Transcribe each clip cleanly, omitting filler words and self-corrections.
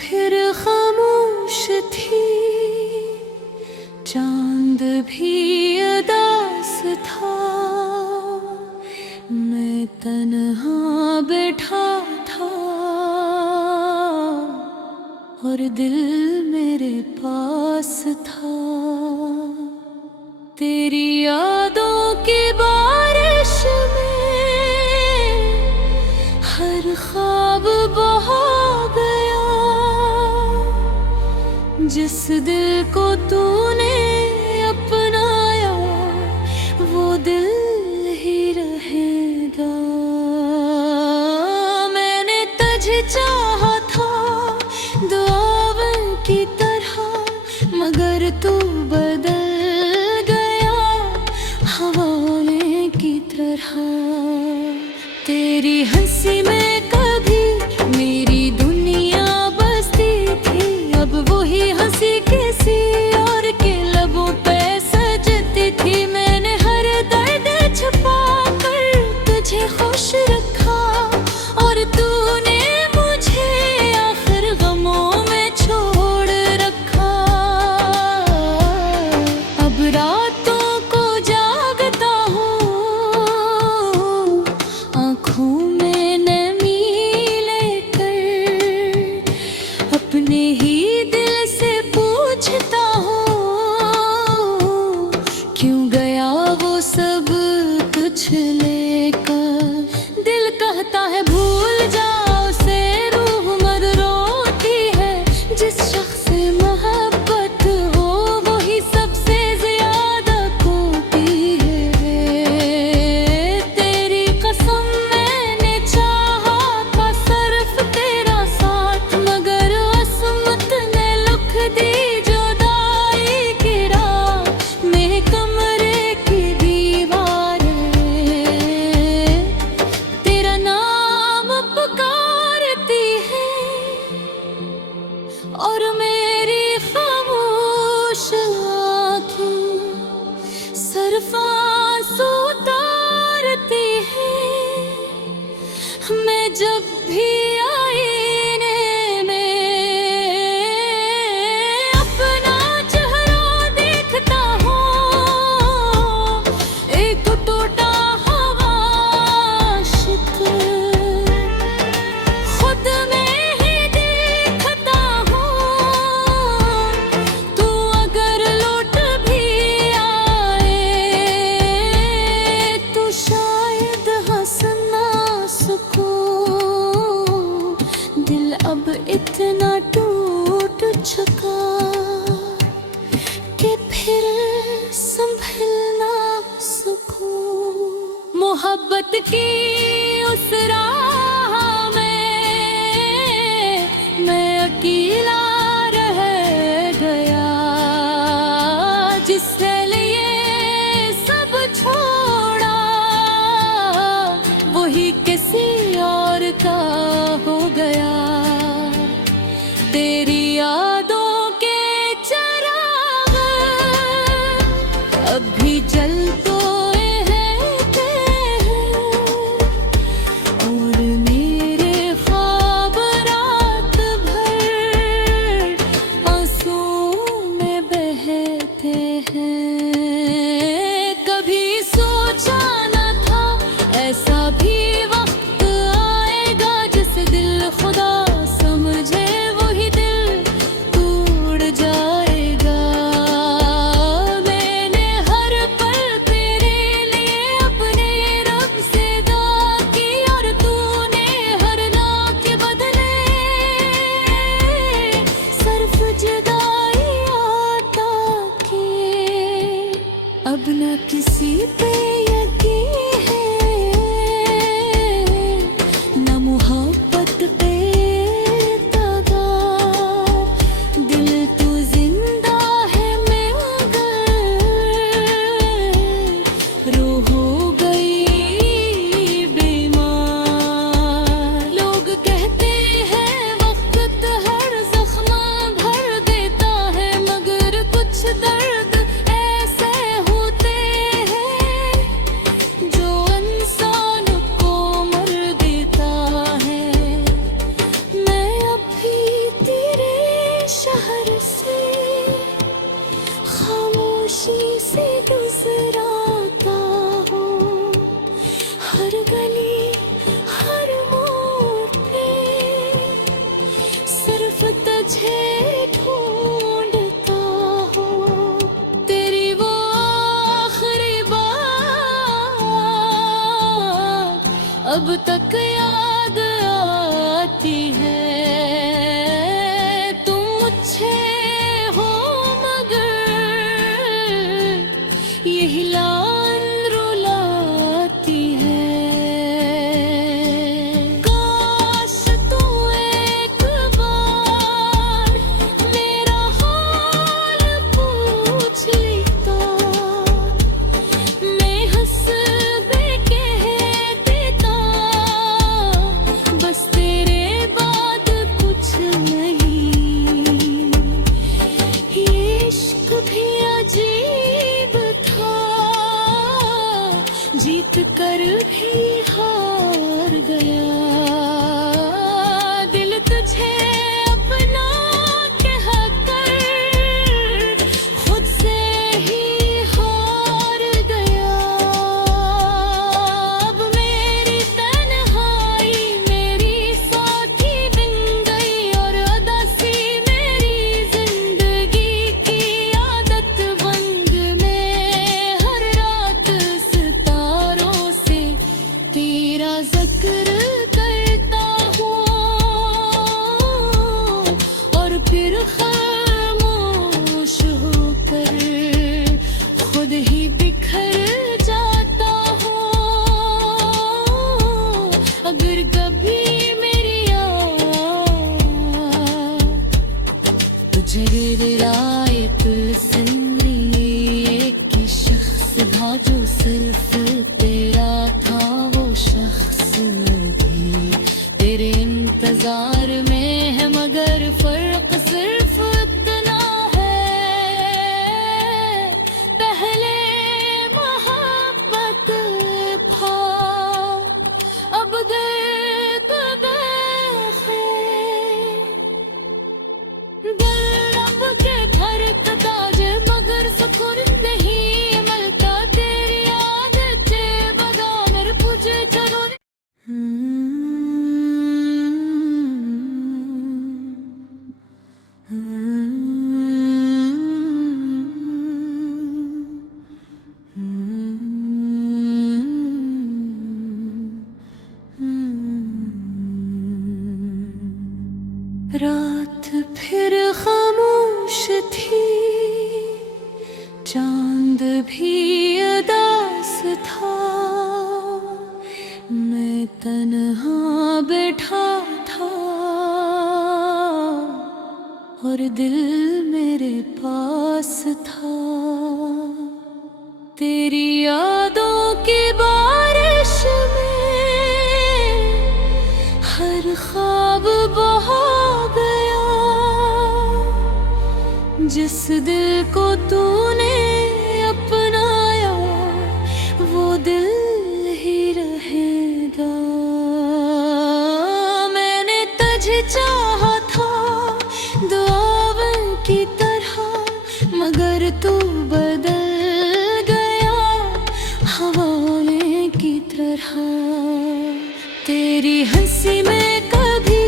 फिर खामोश थी, चांद भी उदास था। मैं तन्हा बैठा था और दिल मेरे पास था। तेरी यादों की बारिश में हर ख्वाब बहा गया। जिस दिल को तूने अपनाया वो दिल ही रहेगा। मैंने तुझे चाहा था दुआओं की तरह, मगर तू बदल गया हवाएं की तरह। तेरी हंसी में कभी मेरी दुनिया बसती थी, अब वही हंसी किसी और के लबों पे सजती थी। मैंने हर दर्द छुपा कर तुझे खुश रखा, और तूने मुझे आखिर गमों में छोड़ रखा। अब रातों को जागता हूँ आँखों में नमी लेकर, अपने ही दिल से पूछता हूँ क्यों गया वो सब कुछ लेकर। दिल कहता है भूल जाओ उसे, रूह मर रोती है। जिस शख्स से मोहब्बत हो वही सबसे ज्यादा खोती है। तेरी कसम मैंने चाहा था सिर्फ तेरा साथ, मगर असमत ने लिख दी जुदाई की रात। मेरे कमरे की दीवारें तेरा नाम पुकारती है, और मेरी खामोश आँखें सिर्फ आंसू उतारती है। मैं जब भी आईने में अपना चेहरा देखता हूँ, एक टूटा हुआ आशिक खुद में ही देखता हूँ। तू अगर लौट भी आए तो शायद हंस ना सकूं। दिल अब इतना टूट चुका कि फिर संभल ना सकूं। मोहब्बत की उस राह में मैं अकेला रह गया, जिसके लिए सब छोड़ा वही किसी और का हो गया। तेरी यादों के चिराग अब भी जलते हैं, और मेरे ख्वाब रात भर आंसुओं में बहते हैं। कभी सोचा न था ऐसा भी वक्त हर गली हर मोड़ पे सिर्फ तुझे ढूंढता हूँ। तेरी वो आखिरी बात अब तक याद आती है। तुम मुझे हो मगर यही लान रुलाती है। काश तू एक बार मेरा हाल पूछ लेता, मैं हंस दे कह देता बस तेरे बाद कुछ नहीं। ये इश्क भी अजीब था, जीत कर भी हार गया। दिल तुझे अपना कह कर खुद से ही हार गया। अब मेरी तन्हाई मेरी साथी बन गई और उदासी मेरी जिंदगी की आदत बंद में हर रात सितारों से तेरा जिक्र करता हूँ और फिर खामोश होकर खुद ही बिखर जाता हूँ। अगर कभी मेरी तुझे राय तुलसिंदी एक ही शख्स था जो सिर्फ तेरा था। वो शख्स भी तेरे इंतजार में है मगर फर्क सिर्फ इतना है। पहले मोहब्बत था अब दर्द है। दिल रब के धड़कता जे मगर सुकून नहीं मिलता। तेरी आदतें बगैर मुझे जुनून रात फिर खामोश थी, चांद भी उदास था। मैं तन्हा बैठा था और दिल मेरे पास था। तेरी यादों की बारिश में हर ख्वाब बहा गया। जिस दिल को तूने अपनाया वो दिल ही रहेगा। मैंने तुझे चाहा था दुआओं की तरह मगर तू बदल गया हवाएं की तरह। तेरी हंसी में कभी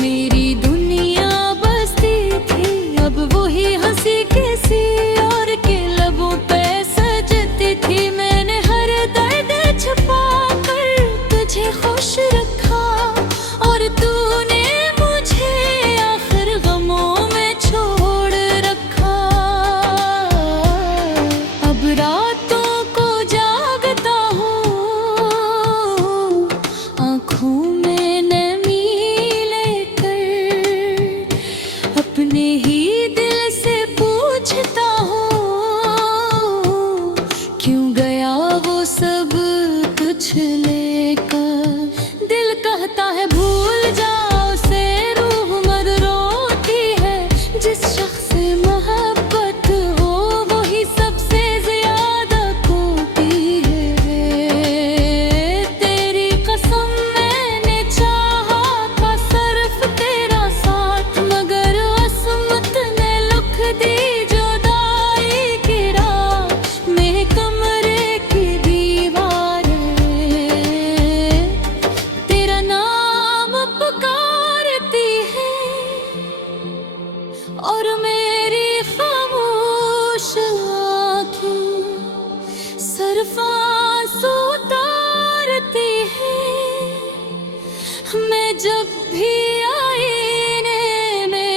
मेरी दुनिया बसती थी, अब वही हंसी किसी और के लबों पे सजती थी। मैंने हर दर्द छुपा कर तुझे खुश रखा और तूने मुझे आखिर गमों में छोड़ रखा। अब रातों को जागता हूँ आँखों में नमी लेकर, अपने ही दिल से जब भी आईने में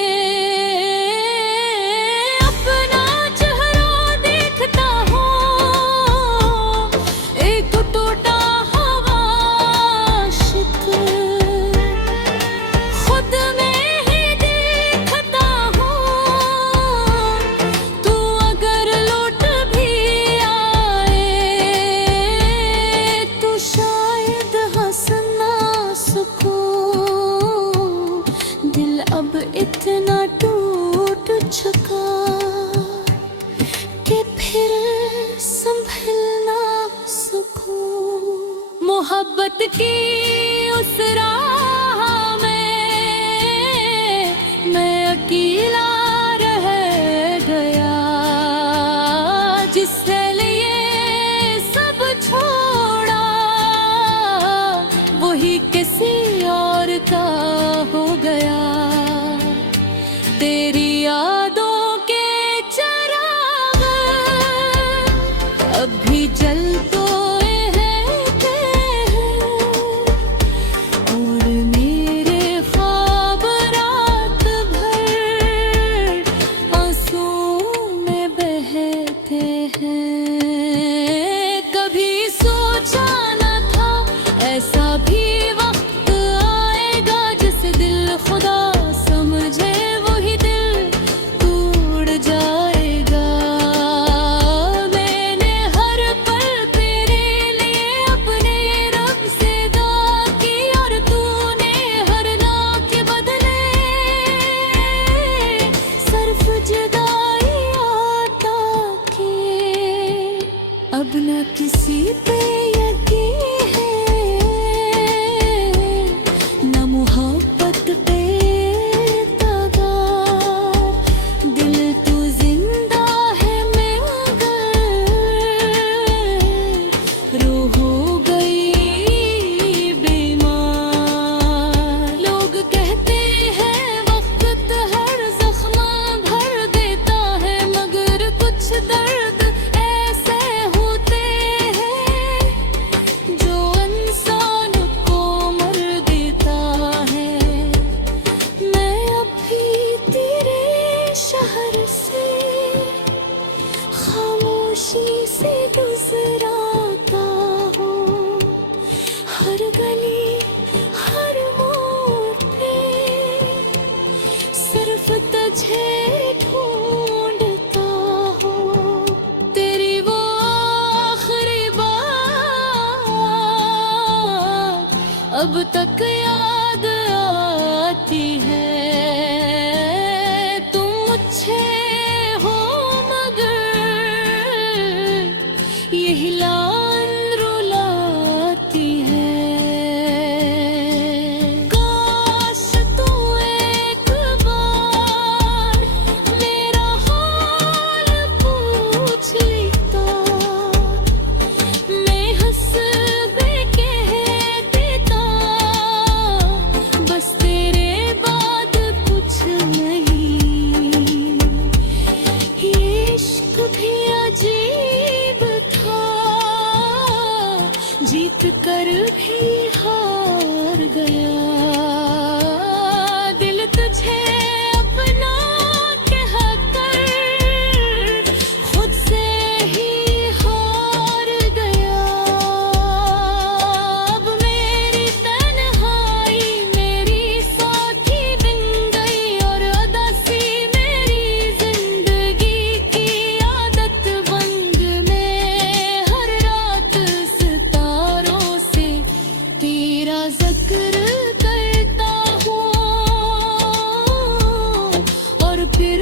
अपना चेहरा देखता हूँ, एक टूटा हुआ आशिक खुद में ही देखता हूँ। तू अगर लौट भी आए तो शायद हंस ना सकूं, दिल अब इतना टूट चुका कि फिर संभल ना सकूं। मोहब्बत की उस राह में मैं अकेला रह गया, जिससे लिए सब छोड़ा वही किसी और का हो गया। तेरी यादों के चिराग अब भी जल तो रहते हैं, और मेरे ख्वाब रात भर आंसुओं में बहते हैं। कभी सोचा न था ऐसा भी वक्त आएगा, जिस दिल खुदा समझे वही दिल टूट जाएगा। मैंने हर पल तेरे लिए अपने रब से दुआ की, और तूने हर ना के बदले सिर्फ जुदाई आता किए। अब न किसी पे यकीन है, न मोहब्बत पे तादार। दिल तू जिंदा है मगर रूह हो गई बीमार। लोग कहते हैं वक्त हर जख्म भर देता है, मगर कुछ दर्द ऐसे होते हैं जो इंसान को मर देता है। मैं अभी तेरे शहर से खामोशी से गुजराता हूँ, हर गली हर मोड़ पे सिर्फ तुझे ढूंढता हूँ। तेरी वो आखिरी बात अब तक याद आती है। तुम मुझे हो मगर यही लान रुलाती है। काश तू एक बार मेरा हाल पूछ लेता, मैं हंस के कह देता बस तेरे बाद कुछ नहीं। ये इश्क भी अजीब था, जीत कर भी हार गया। दिल तुझे अपना कह कर खुद से ही हार गया। अब मेरी तन्हाई मेरी साथी बन गई, और उदासी मेरी जिंदगी की आदत बंद। मैं हर रात सितारों से तेरा जिक्र करता हूँ, और फिर